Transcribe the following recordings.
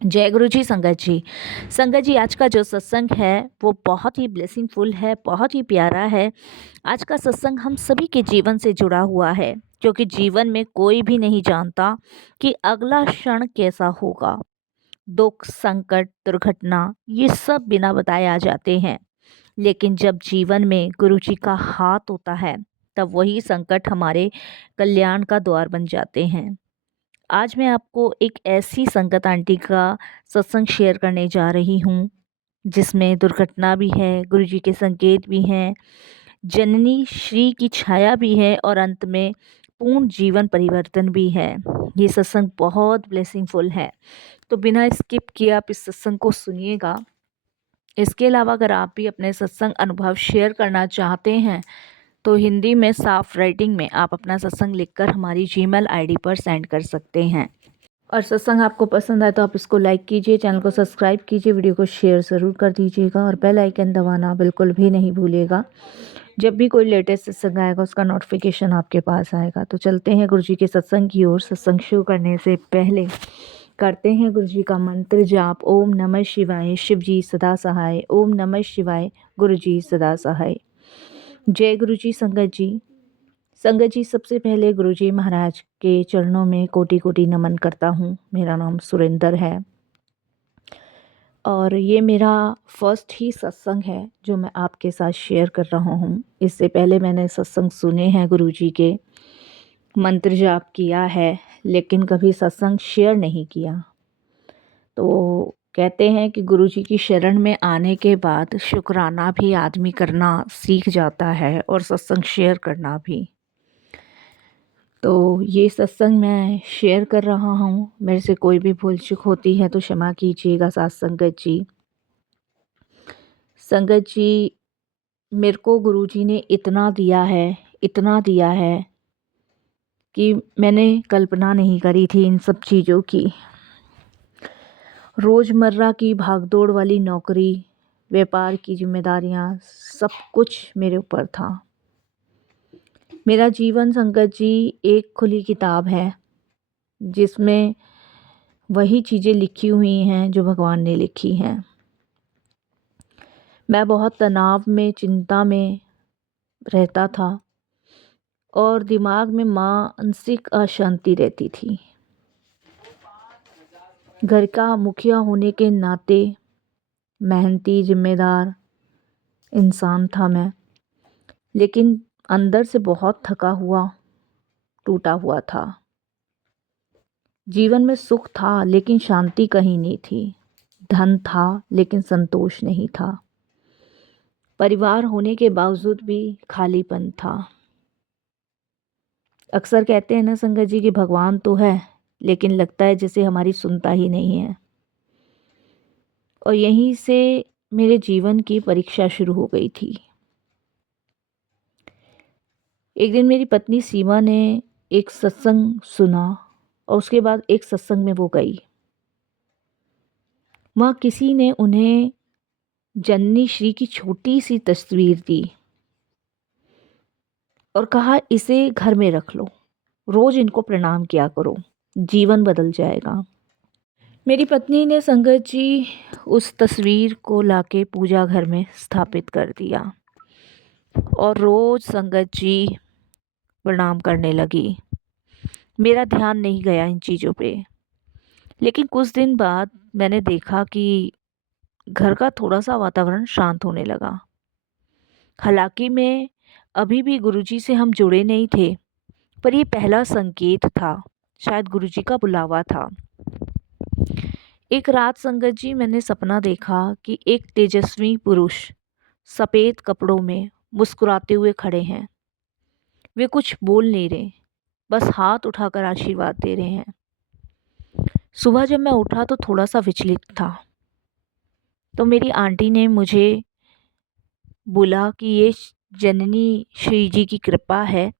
जय गुरु जी। संगत जी, संगत जी, आज का जो सत्संग है वो बहुत ही ब्लेसिंगफुल है, बहुत ही प्यारा है। आज का सत्संग हम सभी के जीवन से जुड़ा हुआ है, क्योंकि जीवन में कोई भी नहीं जानता कि अगला क्षण कैसा होगा। दुख, संकट, दुर्घटना, ये सब बिना बताए आ जाते हैं, लेकिन जब जीवन में गुरु जी का हाथ होता है, तब वही संकट हमारे कल्याण का द्वार बन जाते हैं। आज मैं आपको एक ऐसी संगत आंटी का सत्संग शेयर करने जा रही हूँ, जिसमें दुर्घटना भी है, गुरुजी के संकेत भी हैं, जननी श्री की छाया भी है और अंत में पूर्ण जीवन परिवर्तन भी है। ये सत्संग बहुत ब्लेसिंगफुल है, तो बिना स्किप किए आप इस सत्संग को सुनिएगा। इसके अलावा अगर आप भी अपने सत्संग अनुभव शेयर करना चाहते हैं, तो हिंदी में साफ राइटिंग में आप अपना सत्संग लिखकर हमारी जीमेल आईडी पर सेंड कर सकते हैं। और सत्संग आपको पसंद आए तो आप इसको लाइक कीजिए, चैनल को सब्सक्राइब कीजिए, वीडियो को शेयर ज़रूर कर दीजिएगा और बेल आइकन दबाना बिल्कुल भी नहीं भूलिएगा। जब भी कोई लेटेस्ट सत्संग आएगा उसका नोटिफिकेशन आपके पास आएगा। तो चलते हैं गुरुजी के सत्संग की ओर। सत्संग शुरू करने से पहले करते हैं गुरुजी का मंत्र जाप। ओम नमः शिवाय, शिव जी सदा सहाय। ओम नमः शिवाय, गुरुजी सदा सहाय। जय गुरुजी। संगत जी, संगत जी, सबसे पहले गुरुजी महाराज के चरणों में कोटि कोटि नमन करता हूँ। मेरा नाम सुरेंद्र है और ये मेरा फर्स्ट ही सत्संग है जो मैं आपके साथ शेयर कर रहा हूँ। इससे पहले मैंने सत्संग सुने हैं, गुरुजी के मंत्र जाप किया है, लेकिन कभी सत्संग शेयर नहीं किया। तो कहते हैं कि गुरुजी की शरण में आने के बाद शुक्राना भी आदमी करना सीख जाता है और सत्संग शेयर करना भी। तो ये सत्संग मैं शेयर कर रहा हूँ। मेरे से कोई भी भूल चूक होती है तो क्षमा कीजिएगा साथ संगत जी। संगत जी, मेरे को गुरुजी ने इतना दिया है, इतना दिया है कि मैंने कल्पना नहीं करी थी इन सब चीज़ों की। रोज़मर्रा की भागदौड़ वाली नौकरी, व्यापार की जिम्मेदारियाँ, सब कुछ मेरे ऊपर था। मेरा जीवन संगत जी एक खुली किताब है, जिसमें वही चीज़ें लिखी हुई हैं जो भगवान ने लिखी हैं। मैं बहुत तनाव में, चिंता में रहता था और दिमाग में मानसिक अशांति रहती थी। घर का मुखिया होने के नाते मेहनती, जिम्मेदार इंसान था मैं, लेकिन अंदर से बहुत थका हुआ, टूटा हुआ था। जीवन में सुख था लेकिन शांति कहीं नहीं थी। धन था लेकिन संतोष नहीं था। परिवार होने के बावजूद भी खालीपन था। अक्सर कहते हैं ना संगत जी कि भगवान तो है, लेकिन लगता है जैसे हमारी सुनता ही नहीं है। और यहीं से मेरे जीवन की परीक्षा शुरू हो गई थी। एक दिन मेरी पत्नी सीमा ने एक सत्संग सुना और उसके बाद एक सत्संग में वो गई। वहाँ किसी ने उन्हें जननी श्री की छोटी सी तस्वीर दी और कहा, इसे घर में रख लो, रोज इनको प्रणाम किया करो, जीवन बदल जाएगा। मेरी पत्नी ने संगत जी उस तस्वीर को लाके पूजा घर में स्थापित कर दिया और रोज संगत जी प्रणाम करने लगी। मेरा ध्यान नहीं गया इन चीज़ों पे, लेकिन कुछ दिन बाद मैंने देखा कि घर का थोड़ा सा वातावरण शांत होने लगा। हालांकि मैं अभी भी गुरुजी से हम जुड़े नहीं थे, पर ये पहला संकेत था, शायद गुरुजी का बुलावा था। एक रात संगत जी मैंने सपना देखा कि एक तेजस्वी पुरुष सफ़ेद कपड़ों में मुस्कुराते हुए खड़े हैं। वे कुछ बोल नहीं रहे, बस हाथ उठाकर आशीर्वाद दे रहे हैं। सुबह जब मैं उठा तो थोड़ा सा विचलित था। तो मेरी आंटी ने मुझे बोला कि ये जननी श्री जी की कृपा है,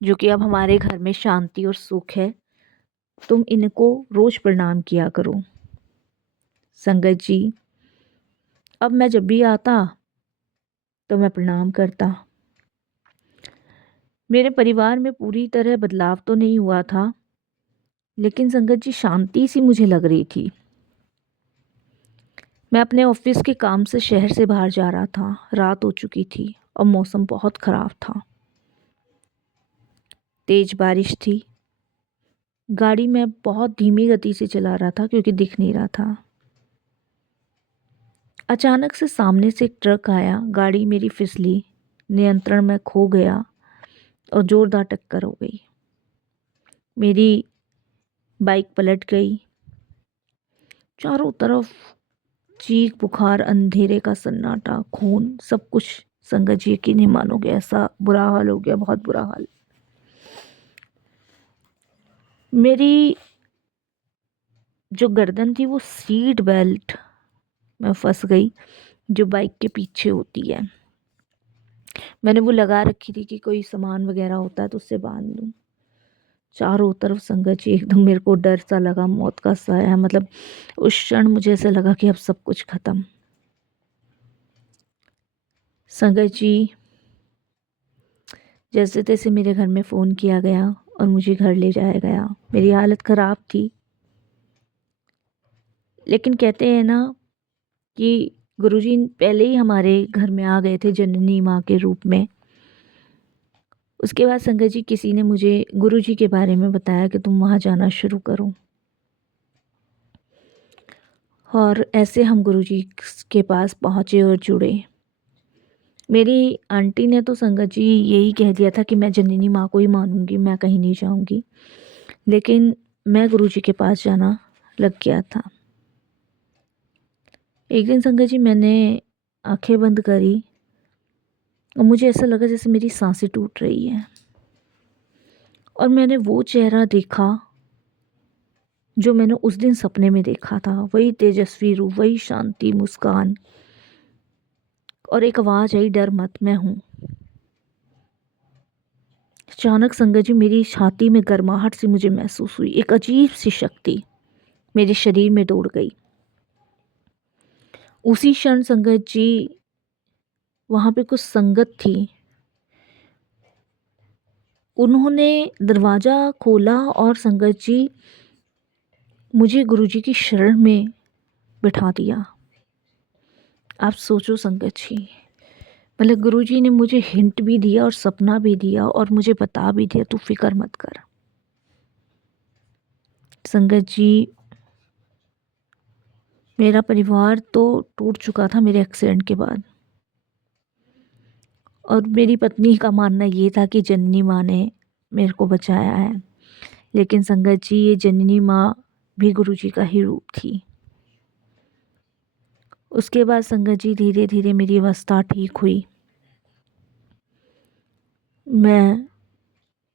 जो कि अब हमारे घर में शांति और सुख है। तुम इनको रोज़ प्रणाम किया करो। संगत जी, अब मैं जब भी आता तो मैं प्रणाम करता। मेरे परिवार में पूरी तरह बदलाव तो नहीं हुआ था, लेकिन संगत जी शांति सी मुझे लग रही थी। मैं अपने ऑफिस के काम से शहर से बाहर जा रहा था। रात हो चुकी थी और मौसम बहुत ख़राब था। तेज़ बारिश थी। गाड़ी मैं बहुत धीमी गति से चला रहा था क्योंकि दिख नहीं रहा था। अचानक से सामने से एक ट्रक आया। गाड़ी मेरी फिसली, नियंत्रण में खो गया और ज़ोरदार टक्कर हो गई। मेरी बाइक पलट गई। चारों तरफ चीख पुकार, अंधेरे का सन्नाटा, खून, सब कुछ संगत जी यकीन नहीं मानोगे, ऐसा बुरा हाल हो गया, बहुत बुरा हाल। मेरी जो गर्दन थी वो सीट बेल्ट में फंस गई, जो बाइक के पीछे होती है। मैंने वो लगा रखी थी कि कोई सामान वगैरह होता है तो उससे बांध लूँ। चारों तरफ संगत जी, एकदम मेरे को डर सा लगा, मौत का साया। मतलब उस क्षण मुझे ऐसा लगा कि अब सब कुछ ख़त्म। संगत जी, जैसे तैसे मेरे घर में फ़ोन किया गया और मुझे घर ले जाया गया। मेरी हालत ख़राब थी, लेकिन कहते हैं ना कि गुरुजी पहले ही हमारे घर में आ गए थे जननी माँ के रूप में। उसके बाद संगत जी किसी ने मुझे गुरुजी के बारे में बताया कि तुम वहाँ जाना शुरू करो, और ऐसे हम गुरुजी के पास पहुँचे और जुड़े। मेरी आंटी ने तो संगत जी यही कह दिया था कि मैं जननी माँ को ही मानूंगी, मैं कहीं नहीं जाऊंगी, लेकिन मैं गुरुजी के पास जाना लग गया था। एक दिन संगत जी मैंने आंखें बंद करी और मुझे ऐसा लगा जैसे मेरी सांसें टूट रही हैं, और मैंने वो चेहरा देखा जो मैंने उस दिन सपने में देखा था। वही तेजस्वी रूप, वही शांति, मुस्कान, और एक आवाज़ आई, डर मत, मैं हूँ। अचानक संगत जी मेरी छाती में गर्माहट सी मुझे महसूस हुई। एक अजीब सी शक्ति मेरे शरीर में दौड़ गई। उसी क्षण संगत जी वहाँ पे कुछ संगत थी, उन्होंने दरवाज़ा खोला और संगत जी मुझे गुरुजी की शरण में बिठा दिया। आप सोचो संगत जी, मतलब गुरुजी ने मुझे हिंट भी दिया और सपना भी दिया और मुझे बता भी दिया, तू फिक्र मत कर। संगत जी, मेरा परिवार तो टूट चुका था मेरे एक्सीडेंट के बाद, और मेरी पत्नी का मानना ये था कि जननी माँ ने मेरे को बचाया है। लेकिन संगत जी, ये जननी माँ भी गुरुजी का ही रूप थी। उसके बाद संगत जी धीरे धीरे मेरी अवस्था ठीक हुई। मैं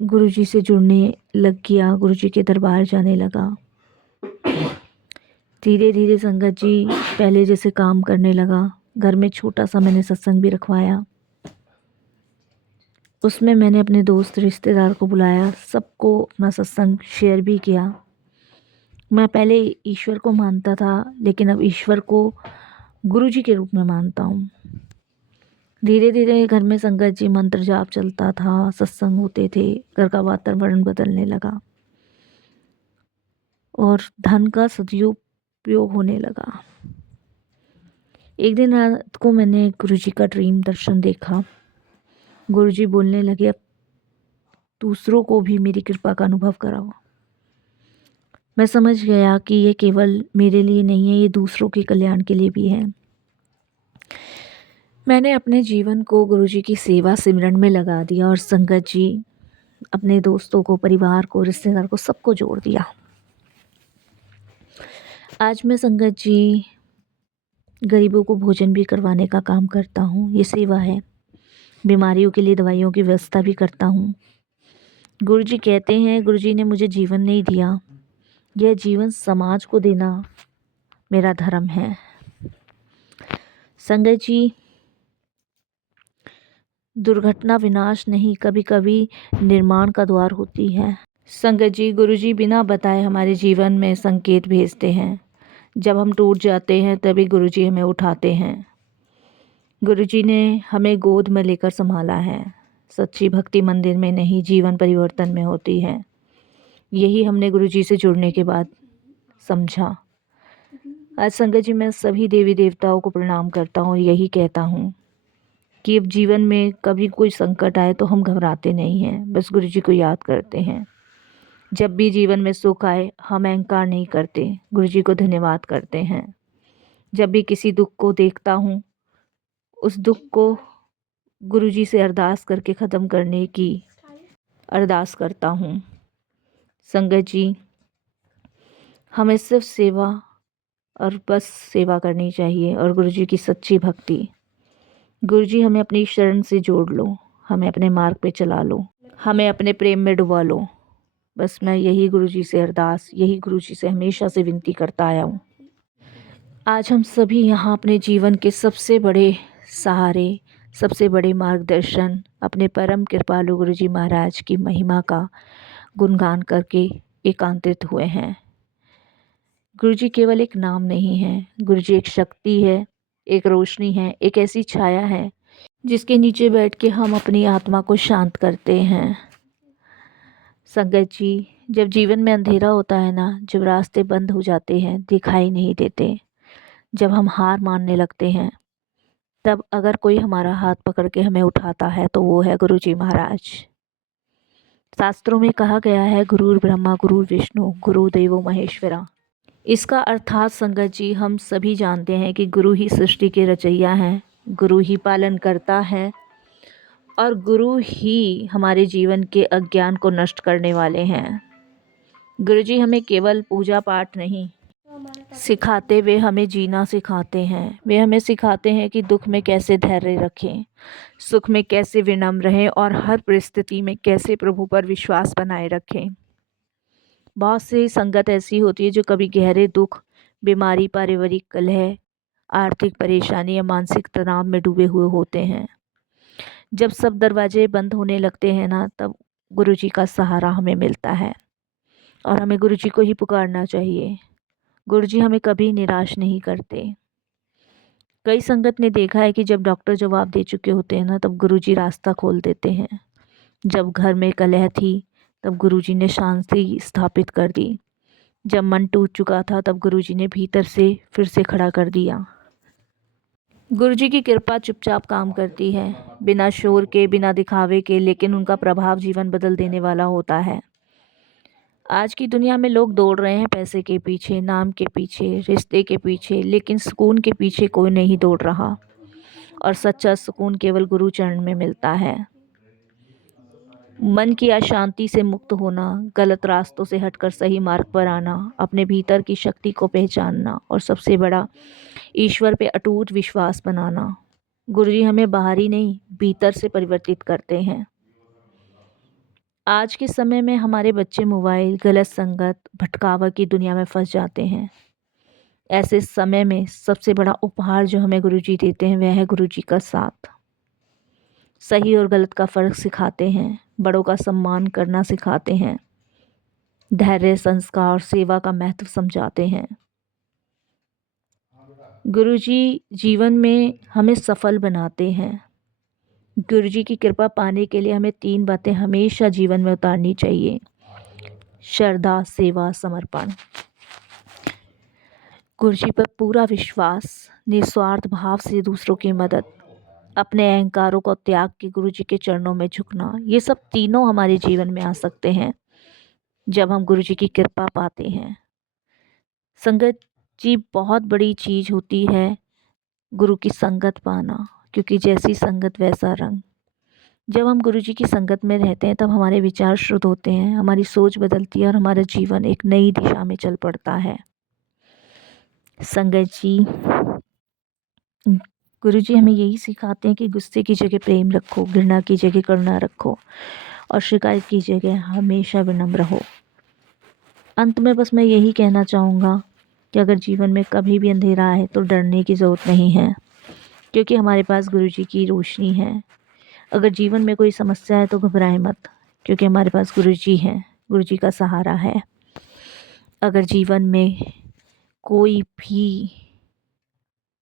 गुरुजी से जुड़ने लग गया, गुरुजी के दरबार जाने लगा। धीरे धीरे संगत जी पहले जैसे काम करने लगा। घर में छोटा सा मैंने सत्संग भी रखवाया। उसमें मैंने अपने दोस्त रिश्तेदार को बुलाया, सबको अपना सत्संग शेयर भी किया। मैं पहले ईश्वर को मानता था, लेकिन अब ईश्वर को गुरुजी के रूप में मानता हूँ। धीरे धीरे घर में संगत जी मंत्र जाप चलता था, सत्संग होते थे, घर का वातावरण बदलने लगा और धन का सदुपयोग होने लगा। एक दिन रात को मैंने गुरुजी का ड्रीम दर्शन देखा। गुरुजी बोलने लगे, अब दूसरों को भी मेरी कृपा का अनुभव कराओ। मैं समझ गया कि ये केवल मेरे लिए नहीं है, ये दूसरों के कल्याण के लिए भी है। मैंने अपने जीवन को गुरुजी की सेवा सिमरन में लगा दिया और संगत जी अपने दोस्तों को, परिवार को, रिश्तेदार को, सबको जोड़ दिया। आज मैं संगत जी गरीबों को भोजन भी करवाने का काम करता हूँ, ये सेवा है। बीमारियों के लिए दवाइयों की व्यवस्था भी करता हूँ। गुरुजी कहते हैं, गुरुजी ने मुझे जीवन नहीं दिया, यह जीवन समाज को देना मेरा धर्म है। संगत जी, दुर्घटना विनाश नहीं, कभी कभी निर्माण का द्वार होती है। संगत जी, गुरुजी बिना बताए हमारे जीवन में संकेत भेजते हैं। जब हम टूट जाते हैं तभी गुरुजी हमें उठाते हैं। गुरुजी ने हमें गोद में लेकर संभाला है। सच्ची भक्ति मंदिर में नहीं, जीवन परिवर्तन में होती है। यही हमने गुरुजी से जुड़ने के बाद समझा। आज संगत जी मैं सभी देवी देवताओं को प्रणाम करता हूँ, यही कहता हूँ कि अब जीवन में कभी कोई संकट आए तो हम घबराते नहीं हैं, बस गुरु जी को याद करते हैं। जब भी जीवन में सुख आए हम अहंकार नहीं करते, गुरु जी को धन्यवाद करते हैं। जब भी किसी दुख को देखता हूँ, उस दुख को गुरु जी से अरदास करके ख़त्म करने की अरदास करता हूँ। संगत जी, हमें सिर्फ सेवा और बस सेवा करनी चाहिए और गुरु जी की सच्ची भक्ति। गुरु जी हमें अपनी शरण से जोड़ लो, हमें अपने मार्ग पे चला लो, हमें अपने प्रेम में डुबा लो। बस मैं यही गुरु जी से अरदास, यही गुरु जी से हमेशा से विनती करता आया हूँ। आज हम सभी यहाँ अपने जीवन के सबसे बड़े सहारे, सबसे बड़े मार्गदर्शन अपने परम कृपालु गुरु जी महाराज की महिमा का गुणगान करके एकांतरित हुए हैं। गुरु जी केवल एक नाम नहीं है, गुरु जी एक शक्ति है, एक रोशनी है, एक ऐसी छाया है जिसके नीचे बैठ के हम अपनी आत्मा को शांत करते हैं। संगत जी, जब जीवन में अंधेरा होता है ना, जब रास्ते बंद हो जाते हैं, दिखाई नहीं देते, जब हम हार मानने लगते हैं, तब अगर कोई हमारा हाथ पकड़ के हमें उठाता है तो वो है गुरु जी महाराज। शास्त्रों में कहा गया है, गुरुर् ब्रह्मा गुरुर् विष्णु गुरुदेवो महेश्वरा। इसका अर्थात संगत जी हम सभी जानते हैं कि गुरु ही सृष्टि के रचयिता हैं, गुरु ही पालन करता है और गुरु ही हमारे जीवन के अज्ञान को नष्ट करने वाले हैं। गुरु जी हमें केवल पूजा पाठ नहीं सिखाते, वे हमें जीना सिखाते हैं। वे हमें सिखाते हैं कि दुख में कैसे धैर्य रखें, सुख में कैसे विनम्र रहें और हर परिस्थिति में कैसे प्रभु पर विश्वास बनाए रखें। बहुत सी संगत ऐसी होती है जो कभी गहरे दुख, बीमारी, पारिवारिक कलह, आर्थिक परेशानी या मानसिक तनाव में डूबे हुए होते हैं। जब सब दरवाजे बंद होने लगते हैं ना, तब गुरु जी का सहारा हमें मिलता है और हमें गुरु जी को ही पुकारना चाहिए। गुरु जी हमें कभी निराश नहीं करते। कई संगत ने देखा है कि जब डॉक्टर जवाब दे चुके होते हैं ना, तब गुरु जी रास्ता खोल देते हैं। जब घर में कलह थी तब गुरु जी ने शांति स्थापित कर दी। जब मन टूट चुका था तब गुरु जी ने भीतर से फिर से खड़ा कर दिया। गुरु जी की कृपा चुपचाप काम करती है, बिना शोर के, बिना दिखावे के, लेकिन उनका प्रभाव जीवन बदल देने वाला होता है। आज की दुनिया में लोग दौड़ रहे हैं पैसे के पीछे, नाम के पीछे, रिश्ते के पीछे, लेकिन सुकून के पीछे कोई नहीं दौड़ रहा और सच्चा सुकून केवल गुरु चरण में मिलता है। मन की अशांति से मुक्त होना, गलत रास्तों से हटकर सही मार्ग पर आना, अपने भीतर की शक्ति को पहचानना और सबसे बड़ा ईश्वर पे अटूट विश्वास बनाना। गुरुजी हमें बाहरी नहीं, भीतर से परिवर्तित करते हैं। आज के समय में हमारे बच्चे मोबाइल, गलत संगत, भटकावा की दुनिया में फंस जाते हैं। ऐसे समय में सबसे बड़ा उपहार जो हमें गुरुजी देते हैं वह है गुरुजी का साथ। सही और गलत का फ़र्क सिखाते हैं, बड़ों का सम्मान करना सिखाते हैं, धैर्य, संस्कार और सेवा का महत्व समझाते हैं। गुरुजी जीवन में हमें सफल बनाते हैं। गुरुजी की कृपा पाने के लिए हमें 3 बातें हमेशा जीवन में उतारनी चाहिए: श्रद्धा, सेवा, समर्पण। गुरुजी पर पूरा विश्वास, निस्वार्थ भाव से दूसरों की मदद, अपने अहंकारों को त्याग के गुरुजी के चरणों में झुकना, ये सब तीनों हमारे जीवन में आ सकते हैं जब हम गुरुजी की कृपा पाते हैं। संगत जी, बहुत बड़ी चीज़ होती है गुरु की संगत पाना, क्योंकि जैसी संगत वैसा रंग। जब हम गुरु जी की संगत में रहते हैं तब हमारे विचार शुद्ध होते हैं, हमारी सोच बदलती है और हमारा जीवन एक नई दिशा में चल पड़ता है। संगत जी, गुरु जी हमें यही सिखाते हैं कि गुस्से की जगह प्रेम रखो, घृणा की जगह करुणा रखो और शिकायत की जगह हमेशा विनम्र रहो। अंत में बस मैं यही कहना चाहूँगा कि अगर जीवन में कभी भी अंधेरा आए तो डरने की ज़रूरत नहीं है, क्योंकि हमारे पास गुरु जी की रोशनी है। अगर जीवन में कोई समस्या है तो घबराए मत, क्योंकि हमारे पास गुरु जी हैं, गुरु जी का सहारा है। अगर जीवन में कोई भी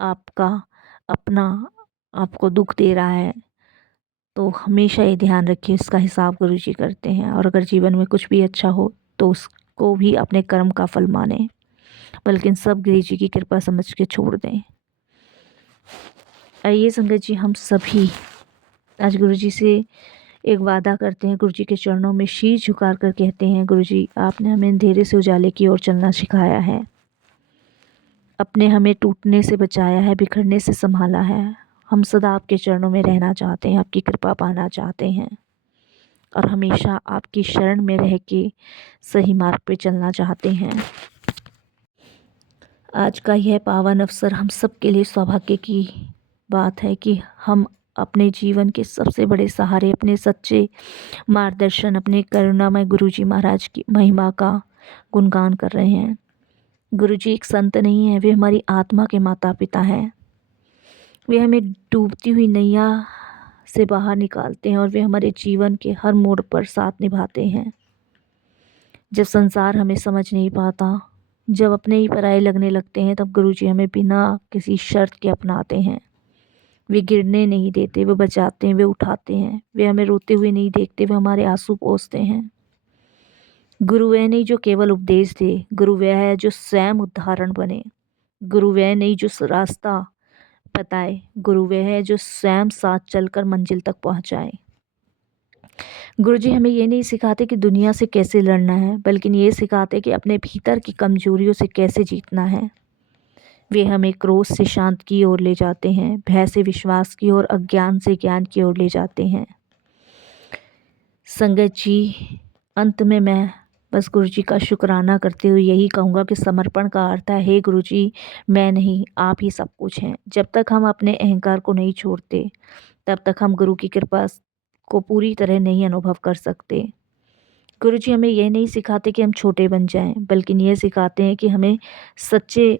आपका अपना आपको दुख दे रहा है तो हमेशा ये ध्यान रखिए इसका हिसाब गुरु जी करते हैं। और अगर जीवन में कुछ भी अच्छा हो तो उसको भी अपने कर्म का फल माने। बल्कि सब गुरु जी की कृपा समझ के छोड़ दें। आइए संगत जी, हम सभी आज गुरु जी से एक वादा करते हैं, गुरु जी के चरणों में शीश झुकार कर कहते हैं, गुरु जी आपने हमें अंधेरे से उजाले की ओर चलना सिखाया है, अपने हमें टूटने से बचाया है, बिखरने से संभाला है। हम सदा आपके चरणों में रहना चाहते हैं, आपकी कृपा पाना चाहते हैं और हमेशा आपकी शरण में रह के सही मार्ग पे चलना चाहते हैं। आज का यह पावन अवसर हम सब के लिए सौभाग्य की बात है कि हम अपने जीवन के सबसे बड़े सहारे, अपने सच्चे मार्गदर्शन, अपने करुणामय गुरुजी महाराज की महिमा का गुणगान कर रहे हैं। गुरुजी एक संत नहीं है, वे हमारी आत्मा के माता पिता हैं। वे हमें डूबती हुई नैया से बाहर निकालते हैं और वे हमारे जीवन के हर मोड़ पर साथ निभाते हैं। जब संसार हमें समझ नहीं पाता, जब अपने ही पराये लगने लगते हैं, तब गुरुजी हमें बिना किसी शर्त के अपनाते हैं। वे गिरने नहीं देते, वे बचाते हैं, वे उठाते हैं। वे हमें रोते हुए नहीं देखते, वे हमारे आंसू पोंछते हैं। गुरु वह नहीं जो केवल उपदेश दे, गुरु वह है जो स्वयं उदाहरण बने। गुरु वह नहीं जो रास्ता बताए, गुरु वह है जो स्वयं साथ चलकर मंजिल तक पहुंचाए। गुरुजी हमें ये नहीं सिखाते कि दुनिया से कैसे लड़ना है, बल्कि ये सिखाते कि अपने भीतर की कमजोरियों से कैसे जीतना है। वे हमें क्रोध से शांत की ओर ले जाते हैं, भय से विश्वास की ओर, अज्ञान से ज्ञान की ओर ले जाते हैं। संगत जी, अंत में मैं बस गुरुजी का शुक्राना करते हुए यही कहूँगा कि समर्पण का अर्थ है, हे गुरुजी मैं नहीं, आप ही सब कुछ हैं। जब तक हम अपने अहंकार को नहीं छोड़ते, तब तक हम गुरु की कृपा को पूरी तरह नहीं अनुभव कर सकते। गुरुजी हमें यह नहीं सिखाते कि हम छोटे बन जाएं, बल्कि ये सिखाते हैं कि हमें सच्चे